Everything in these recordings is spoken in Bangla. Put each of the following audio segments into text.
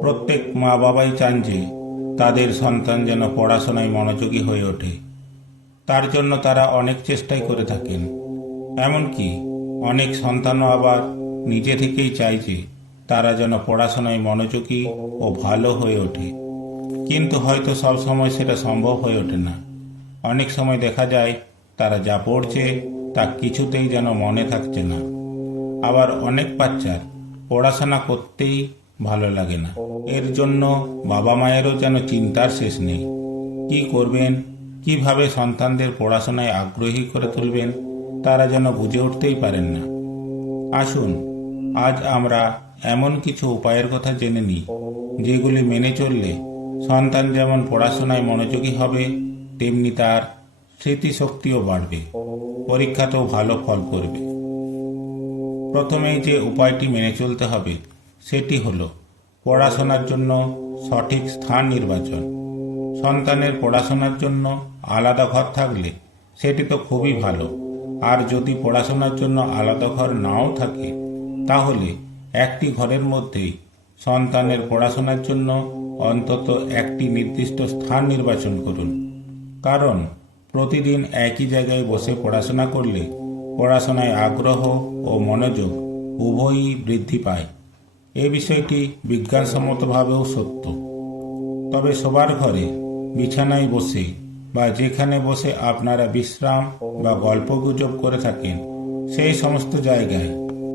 প্রত্যেক মা বাবাই চান যে তাদের সন্তান যেন পড়াশোনায় মনোযোগী হয়ে ওঠে। তার জন্য তারা অনেক চেষ্টাই করে থাকেন। এমনকি অনেক সন্তানও আবার নিজে থেকেই চায় যে তারা যেন পড়াশোনায় মনোযোগী ও ভালো হয়ে ওঠে, কিন্তু হয়তো সব সময় সেটা সম্ভব হয়ে ওঠে না। অনেক সময় দেখা যায় তারা যা পড়ছে তা কিছুতেই যেন মনে থাকছে না। আবার অনেক বাচ্চার পড়াশোনা করতেই ভালো লাগে না। এর জন্য বাবা মায়েরও যেন চিন্তার শেষ নেই। কি করবেন, কিভাবে সন্তানদের পড়াশোনায় আগ্রহী করে তুলবেন, তারা যেন বুঝে উঠতেই পারেন না। আসুন আজ আমরা এমন কিছু উপায়ের কথা জেনে নিই যেগুলি মেনে চললে সন্তান যেমন পড়াশোনায় মনোযোগী হবে, তেমনি তার স্মৃতিশক্তিও বাড়বে, পরীক্ষাতেও ভালো ফল করবে। প্রথমেই যে উপায়টি মেনে চলতে হবে সেটি হলো পড়াশোনার জন্য সঠিক স্থান নির্বাচন। সন্তানের পড়াশোনার জন্য আলাদা ঘর থাকলে সেটি তো খুবই ভালো, আর যদি পড়াশোনার জন্য আলাদা ঘর নাও থাকে তাহলে একটি ঘরের মধ্যেই সন্তানের পড়াশোনার জন্য অন্তত একটি নির্দিষ্ট স্থান নির্বাচন করুন। কারণ প্রতিদিন একই জায়গায় বসে পড়াশোনা করলে পড়াশোনায় আগ্রহ ও মনোযোগ উভয়ই বৃদ্ধি পায়। এই বিষয়টি বিজ্ঞানসম্মতভাবেও সত্য। তবে সবার ঘরে বিছানায় বসে বা যেখানে বসে আপনারা বিশ্রাম বা গল্পগুজব করে থাকেন সেই সমস্ত জায়গায়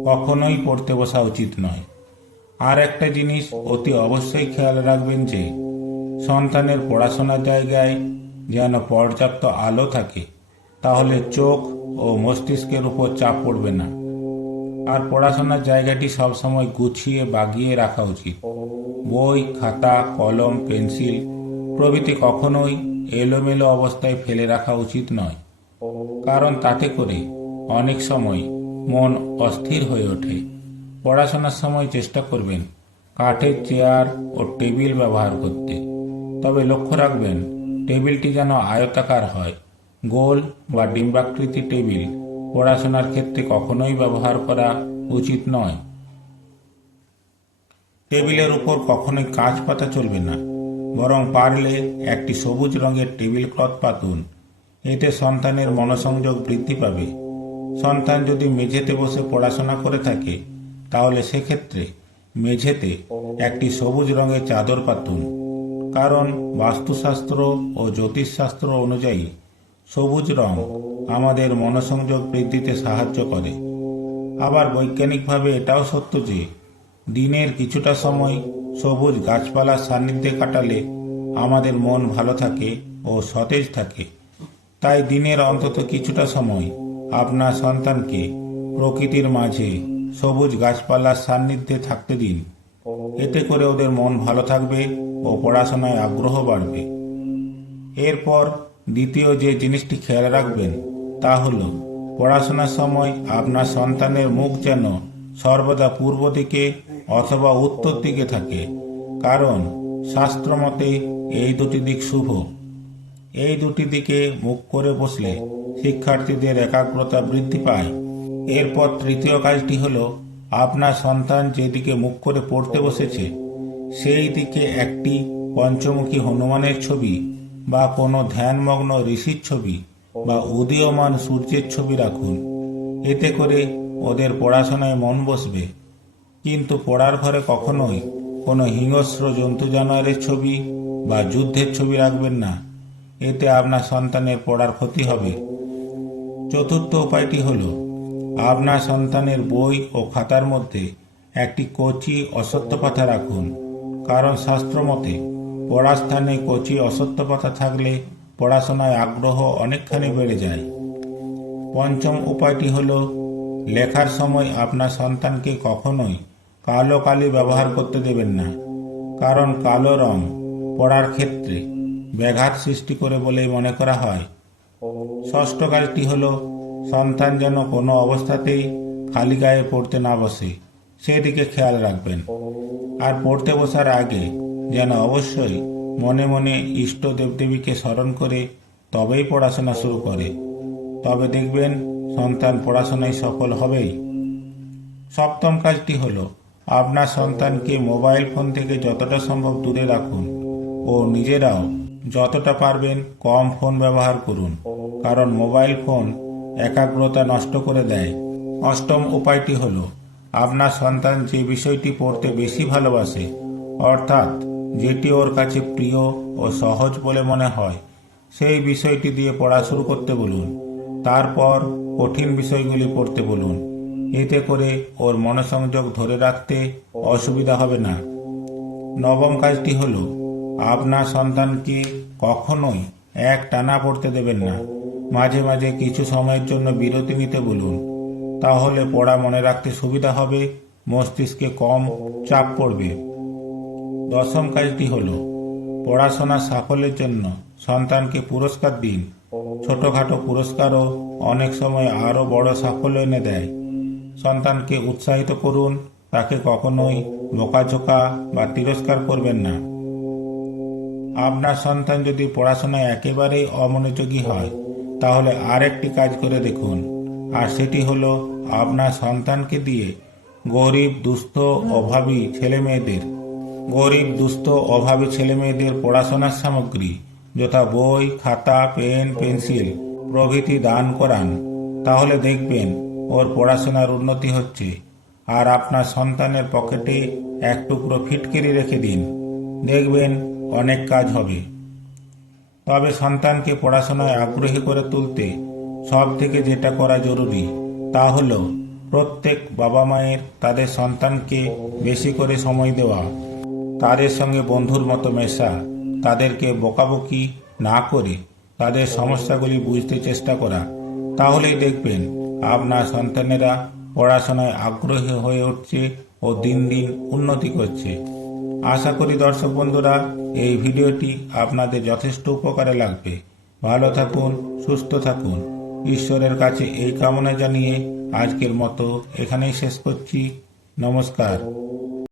কখনোই পড়তে বসা উচিত নয়। আর একটা জিনিস অতি অবশ্যই খেয়াল রাখবেন যে সন্তানের পড়াশোনার জায়গায় যেন পর্যাপ্ত আলো থাকে, তাহলে চোখ ও মস্তিষ্কের উপর চাপ পড়বে না। আর পড়াশোনার জায়গাটি সবসময় গুছিয়ে বাগিয়ে রাখা উচিত। বই, খাতা, কলম, পেন্সিল প্রভৃতি কখনোই এলোমেলো অবস্থায় ফেলে রাখা উচিত নয়, কারণ তাতে করে অনেক সময় মন অস্থির হয়ে ওঠে। পড়াশোনার সময় চেষ্টা করবেন কাঠের চেয়ার ও টেবিল ব্যবহার করতে। তবে লক্ষ্য রাখবেন টেবিলটি যেন আয়তাকার হয়। গোল বা ডিম্বাকৃতি টেবিল পড়াশোনার ক্ষেত্রে কখনোই ব্যবহার করা উচিত নয়। টেবিলের উপর কখনোই কাঁচ পাতা চলবে না, বরং পারলে একটি সবুজ রঙের টেবিল ক্লথ পাতুন। এতে সন্তানের মনোসংযোগ বৃদ্ধি পাবে। সন্তান যদি মেঝেতে বসে পড়াশোনা করে থাকে তাহলে সেক্ষেত্রে মেঝেতে একটি সবুজ রঙের চাদর পাতুন। কারণ বাস্তুশাস্ত্র ও জ্যোতিষশাস্ত্র অনুযায়ী সবুজ রং আমাদের মনোসংযোগ বৃদ্ধিতে সাহায্য করে। আবার বৈজ্ঞানিকভাবে এটাও সত্য যে দিনের কিছুটা সময় সবুজ গাছপালার সান্নিধ্যে কাটালে আমাদের মন ভালো থাকে ও সতেজ থাকে। তাই দিনের অন্তত কিছুটা সময় আপনার সন্তানকে প্রকৃতির মাঝে সবুজ গাছপালার সান্নিধ্যে থাকতে দিন। এতে করে ওদের মন ভালো থাকবে ও পড়াশোনায় আগ্রহ বাড়বে। এরপর দ্বিতীয় যে জিনিসটি খেয়াল রাখবেন তা হলো পড়াশোনার সময় আপনার সন্তানের মুখ যেন সর্বদা পূর্ব দিকে অথবা উত্তর দিকে থাকে। কারণ শাস্ত্রমতে এই দুটি দিক শুভ। এই দুটি দিকে মুখ করে বসলে শিক্ষার্থীদের একাগ্রতা বৃদ্ধি পায়। এরপর তৃতীয় কাজটি হলো আপনার সন্তান যেদিকে মুখ করে পড়তে বসেছে সেই দিকে একটি পঞ্চমুখী হনুমানের ছবি বা কোনো ধ্যানমগ্ন ঋষির ছবি বা উদীয়মান সূর্যের ছবি রাখুন। এতে করে ওদের পড়াশোনায় মন বসবে। কিন্তু পড়ার ঘরে কখনোই কোনো হিংস্র জন্তু জানোয়ারের ছবি বা যুদ্ধের ছবি রাখবেন না। এতে আপনার সন্তানের পড়ার ক্ষতি হবে। চতুর্থ উপায়টি হলো আপনার সন্তানের বই ও খাতার মধ্যে একটি কচি অশ্বত্থ পাতা রাখুন। কারণ শাস্ত্রমতে পড়ার স্থানে কচি অশ্বত্থ পাতা থাকলে পড়াশোনায় আগ্রহ অনেকখানি বেড়ে যায়। পঞ্চম উপায়টি হলো লেখার সময় আপনার সন্তানকে কখনোই কালো কালি ব্যবহার করতে দেবেন না। কারণ কালো রং পড়ার ক্ষেত্রে ব্যাঘাত সৃষ্টি করে বলেই মনে করা হয়। ষষ্ঠ কাজটি হলো সন্তান যেন কোনো অবস্থাতেই খালি গায়ে পড়তে না বসে, সেদিকে খেয়াল রাখবেন। আর পড়তে বসার আগে যেন অবশ্যই মনে মনে ইষ্ট দেবদেবীকে স্মরণ করে তবেই পড়াশোনা শুরু করে। তবে দেখবেন সন্তান পড়াশোনায় সফল হবেই। সপ্তম কাজটি হলো আপনার সন্তানকে মোবাইল ফোন থেকে যতটা সম্ভব দূরে রাখুন ও নিজেরাও যতটা পারবেন কম ফোন ব্যবহার করুন, কারণ মোবাইল ফোন একাগ্রতা নষ্ট করে দেয়। অষ্টম উপায়টি হলো, আপনার সন্তান যে বিষয়টি পড়তে বেশি ভালোবাসে, অর্থাৎ যেটি ওর কাছে প্রিয় ও সহজ বলে মনে হয়, সেই বিষয়টি দিয়ে পড়া শুরু করতে বলুন। তারপর কঠিন বিষয়গুলি পড়তে বলুন। এতে করে ওর মনোসংযোগ ধরে রাখতে অসুবিধা হবে না। নবম কাজটি হলো, আপনার সন্তানকে কখনোই এক টানা পড়তে দেবেন না। মাঝে মাঝে কিছু সময়ের জন্য বিরতি নিতে বলুন। তাহলে পড়া মনে রাখতে সুবিধা হবে, মস্তিষ্কে কম চাপ পড়বে। দশম কাজটি হলো, পড়াশোনার সাফল্যের জন্য সন্তানকে পুরস্কার দিন। ছোটখাটো পুরস্কারও অনেক সময় আরও বড় সাফল্য এনে দেয়। সন্তানকে উৎসাহিত করুন, তাকে কখনোই বোকাঝোকা বা তিরস্কার করবেন না। আপনার সন্তান যদি পড়াশোনায় একেবারেই অমনোযোগী হয়, তাহলে আরেকটি কাজ করে দেখুন, আর সেটি হলো আপনার সন্তানকে দিয়ে গরিব দুস্থ অভাবী ছেলেমেয়েদের পড়াশোনার সামগ্রী যথা বই, খাতা, পেন, পেন্সিল প্রভৃতি দান করান। তাহলে দেখবেন ওর পড়াশোনার উন্নতি হচ্ছে। আর আপনার সন্তানের পকেটে এক টুকরো ফিটকিরি রেখে দিন, দেখবেন অনেক কাজ হবে। তবে সন্তানকে পড়াশোনায় আগ্রহী করে তুলতে সব থেকে যেটা করা জরুরি, তা হলো প্রত্যেক বাবা মায়ের তাদের সন্তানকে বেশি করে সময় দেওয়া, তাদের সঙ্গে বন্ধুর মতো মেশা, তাদেরকে বকাবকি না করে তাদের সমস্যাগুলি বুঝতে চেষ্টা করা। তাহলেই দেখবেন আপনার সন্তানেরা পড়াশোনায় আগ্রহী হয়ে উঠছে ও দিন দিন উন্নতি করছে। আশা করি দর্শক বন্ধুরা, এই ভিডিওটি আপনাদের যথেষ্ট উপকারে লাগবে। ভালো থাকুন, সুস্থ থাকুন। ঈশ্বরের কাছে এই কামনা জানিয়ে আজকের মতো এখানেই শেষ করছি। নমস্কার।